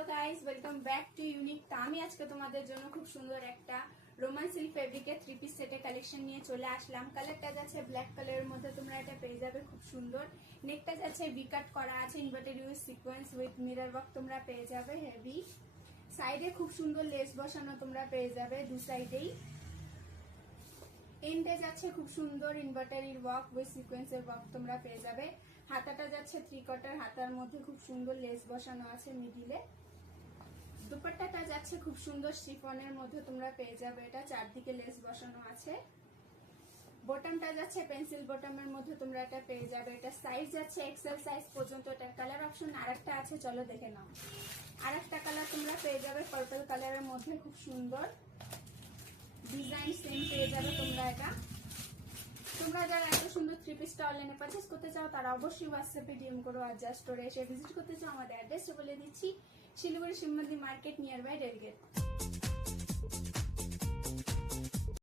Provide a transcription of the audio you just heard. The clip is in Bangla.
Hello guys, welcome back to unique. তা আমি আজকে তোমাদের জন্য খুব সুন্দর একটা রোমান সিল্ক ফেব্রিকের 3 পিস সেটের কালেকশন নিয়ে চলে আসলাম। কালারটা যাচ্ছে ব্ল্যাক কালারের মধ্যে, তোমরা এটা পেয়ে যাবে খুব সুন্দর। নেকটা যাচ্ছে ভি কাট করা আছে, inverted use sequence with mirror work তোমরা পেয়ে যাবে হেভি। সাইডে খুব সুন্দর লেস বসানো তোমরা পেয়ে যাবে দু সাইডেই। এন্ডে যাচ্ছে খুব সুন্দর ইনভার্টারি ওয়ার্ক উইথ সিকোয়েন্সের ওয়ার্ক তোমরা পেয়ে যাবে। হাতাটা যাচ্ছে 3 কোয়ার্টার, হাতার মধ্যে খুব সুন্দর লেস বসানো আছে মিডিলে। দুপাট্টাটা যাচ্ছে খুব সুন্দর শিফনের মধ্যে তোমরা পেয়ে যাবে, এটা চারদিকে লেস বসানো আছে। বটমটা যাচ্ছে পেন্সিল বটমের মধ্যে তোমরা এটা পেয়ে যাবে, এটা সাইজ যাচ্ছে এক্সেল সাইজ পর্যন্ত। এটার কালার অপশন আরেকটা আছে, চলো দেখে নাও। আরেকটা কালার তোমরা পেয়ে যাবে পার্পল কালারের মধ্যে, খুব সুন্দর ডিজাইন সেম পেয়ে যাবে তোমরা এটা। তোমরা যারা এত সুন্দর 3 পিসটা অনলাইনে পারচেজ করতে চাও তারা অবশ্যই হোয়াটসঅ্যাপে ডিএম করো। আর যা স্টোরে এসে ভিজিট করতে চাও আমাদের অ্যাড্রেসটা বলে দিচ্ছি, Siliguri Shibmandir market near by rail gate.